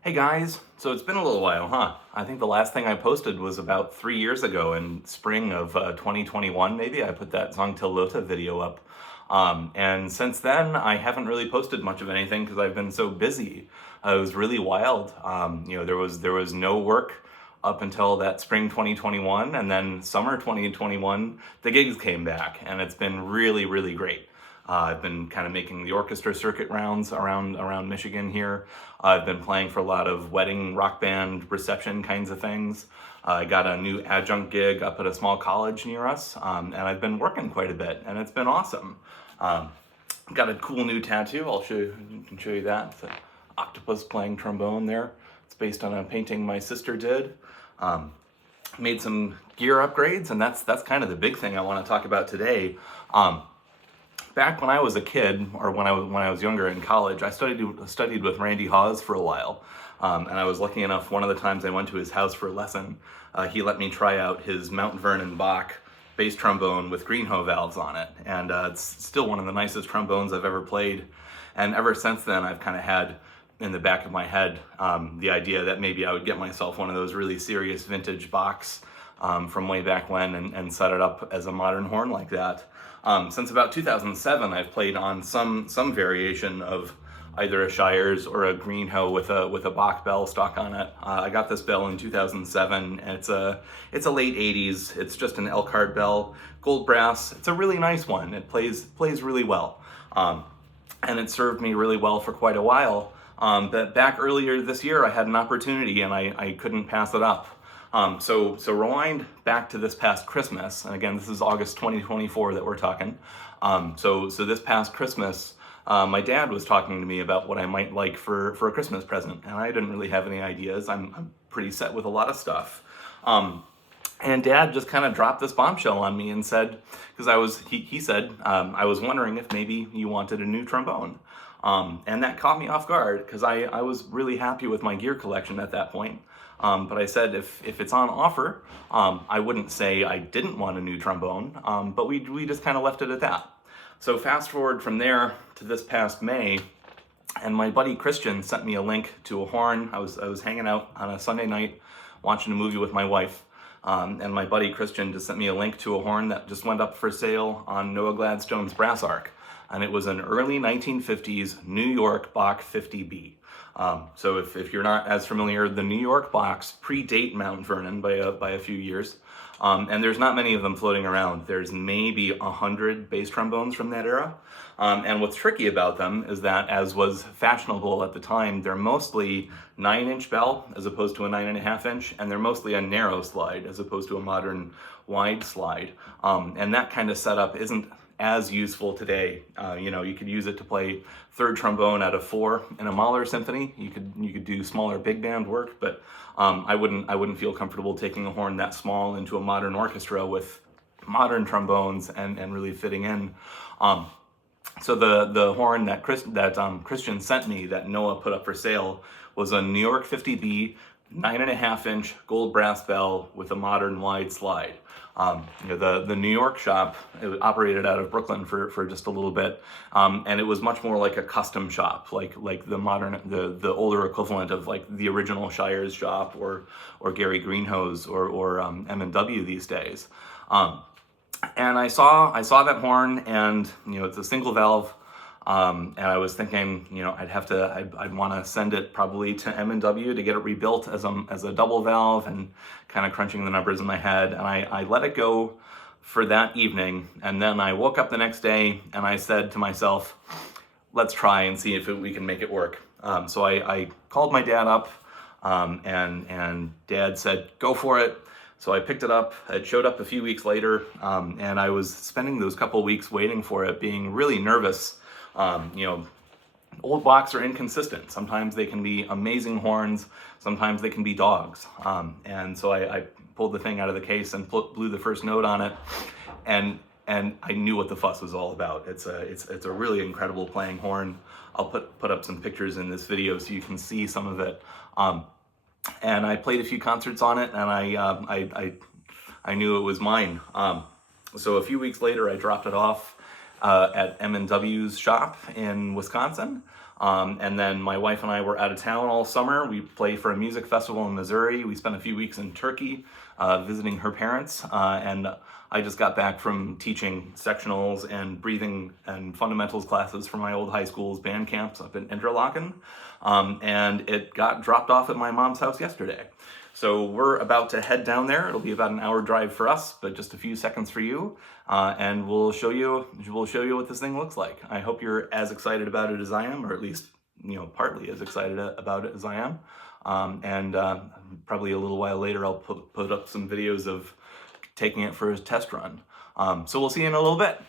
Hey guys, so it's been a little while, huh? I think the last thing I posted was about 3 years ago in spring of 2021, maybe. I put that Zong Til Lota video up. And since then, I haven't really posted much of anything because I've been so busy. It was really wild. There was no work up until that spring 2021, and then summer 2021, the gigs came back, and it's been really, really great. I've been kind of making the orchestra circuit rounds around Michigan here. I've been playing for a lot of wedding, rock band, reception kinds of things. I got a new adjunct gig up at a small college near us, and I've been working quite a bit, and it's been awesome. Um, Got a cool new tattoo. Can show you that. It's an octopus playing trombone there. It's based on a painting my sister did. Um, Made some gear upgrades, and that's kind of the big thing I want to talk about today. Back when I was a kid, or when I was younger in college, I studied with Randy Hawes for a while, and I was lucky enough. One of the times I went to his house for a lesson, he let me try out his Mount Vernon Bach bass trombone with greenhoe valves on it, and it's still one of the nicest trombones I've ever played. And ever since then, I've kind of had in the back of my head the idea that maybe I would get myself one of those really serious vintage Bachs from way back when and set it up as a modern horn like that. Since about 2007, I've played on some variation of either a Shires or a greenhoe with a Bach bell stuck on it. I got this bell in 2007, and it's a late 80s. It's just an Elkhart bell, gold brass. It's a really nice one. It plays really well, and it served me really well for quite a while. But back earlier this year, I had an opportunity, and I couldn't pass it up. So rewind back to this past Christmas, and again, this is August 2024 that we're talking. So this past Christmas, my dad was talking to me about what I might like for a Christmas present, and I didn't really have any ideas. I'm pretty set with a lot of stuff. And Dad just kind of dropped this bombshell on me and said, because he said, I was wondering if maybe you wanted a new trombone. And that caught me off guard because I was really happy with my gear collection at that point. But I said if it's on offer, I wouldn't say I didn't want a new trombone, but we just kind of left it at that. So fast forward from there to this past May, and my buddy Christian sent me a link to a horn. I was hanging out on a Sunday night watching a movie with my wife, and my buddy Christian just sent me a link to a horn that just went up for sale on Noah Gladstone's brass arc, and it was an early 1950s New York Bach 50B. So if you're not as familiar, the New York Bachs predate Mount Vernon by a few years, and there's not many of them floating around. There's maybe 100 bass trombones from that era, and what's tricky about them is that, as was fashionable at the time, they're mostly 9-inch bell as opposed to a 9.5-inch, and they're mostly a narrow slide as opposed to a modern wide slide, and that kind of setup isn't as useful today. You could use it to play third trombone out of 4 in a Mahler symphony. You could do smaller big band work, but I wouldn't feel comfortable taking a horn that small into a modern orchestra with modern trombones and really fitting in. So the horn that Christian sent me, that Noah put up for sale, was a New York 50B 9.5-inch gold brass bell with a modern wide slide. The New York shop, it operated out of Brooklyn for just a little bit, and it was much more like a custom shop, like the older equivalent of like the original Shires shop or Gary Greenhoe's or M&W these days. And I saw that horn, and it's a single valve. And I was thinking, I'd want to send it probably to M&W to get it rebuilt as a double valve, and kind of crunching the numbers in my head. And I let it go for that evening. And then I woke up the next day and I said to myself, let's try and see if we can make it work. So I called my dad up, and Dad said, go for it. So I picked it up. It showed up a few weeks later, and I was spending those couple weeks waiting for it, being really nervous. Old Bachs are inconsistent. Sometimes they can be amazing horns, sometimes they can be dogs. And so I pulled the thing out of the case and blew the first note on it, and I knew what the fuss was all about. It's a really incredible playing horn. I'll put up some pictures in this video so you can see some of it. And I played a few concerts on it, and I knew it was mine. So a few weeks later, I dropped it off at M&W's shop in Wisconsin, And then my wife and I were out of town all summer. We played for a music festival in Missouri. We spent a few weeks in Turkey visiting her parents. And I just got back from teaching sectionals and breathing and fundamentals classes for my old high school's band camps up in Interlaken. And it got dropped off at my mom's house yesterday. So we're about to head down there. It'll be about an hour drive for us, but just a few seconds for you. And we'll show you what this thing looks like. I hope you're as excited about it as I am, or at least, partly as excited about it as I am. And probably a little while later, I'll put up some videos of taking it for a test run. So we'll see you in a little bit.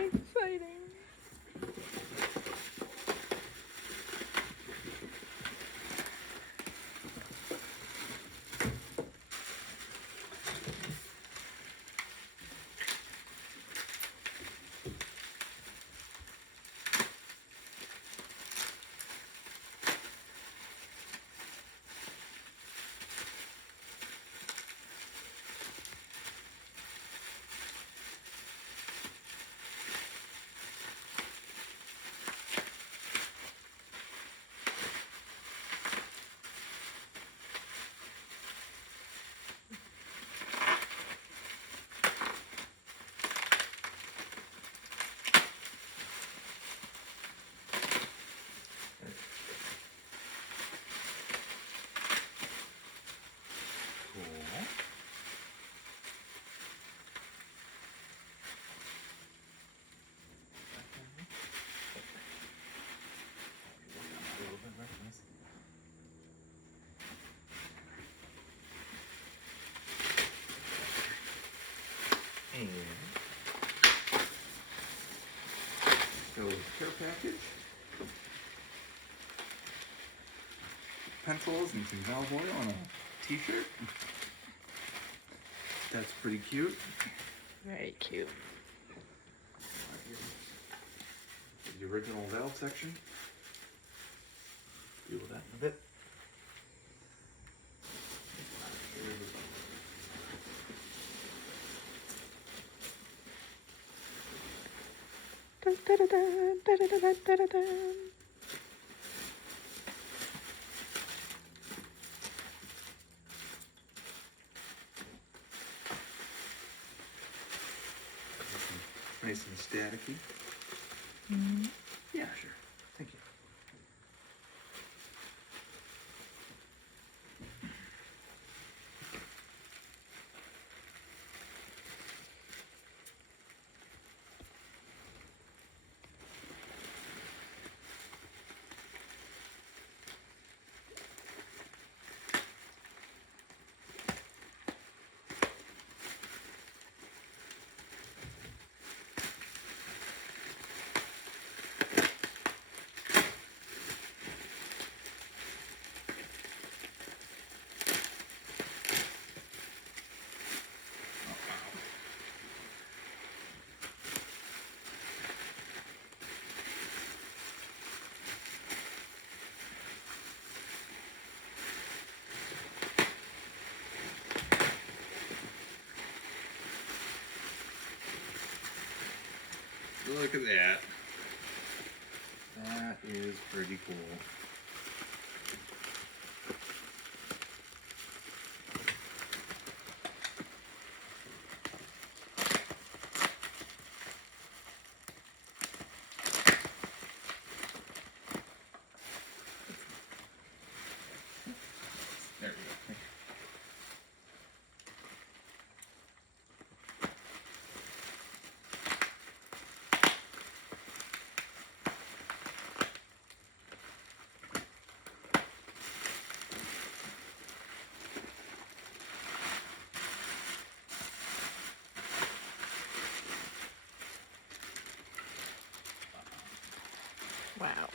Exciting. So, care package, pencils and some valve oil on a t-shirt. That's pretty cute. Very cute. The original valve section. Deal with that in a bit. Dun, dun, dun, dun, dun, dun, dun, dun, dun. Nice and staticky. Mm-hmm. Yeah, sure. Thank you. Look at that. That is pretty cool. There we go. Wow.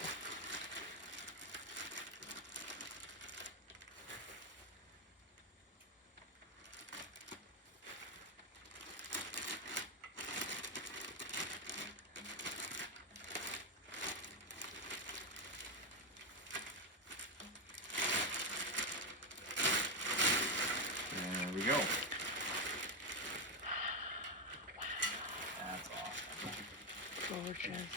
There we go. That's awesome. Gorgeous.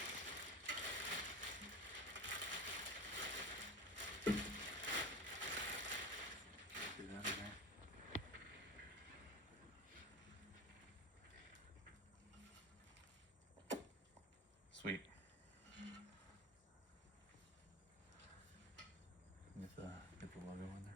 See that in there? Sweet. Get the logo in there.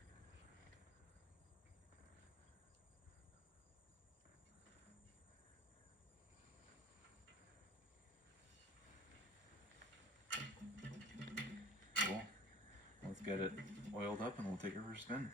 Cool. Let's get it oiled up and we'll take it for a spin.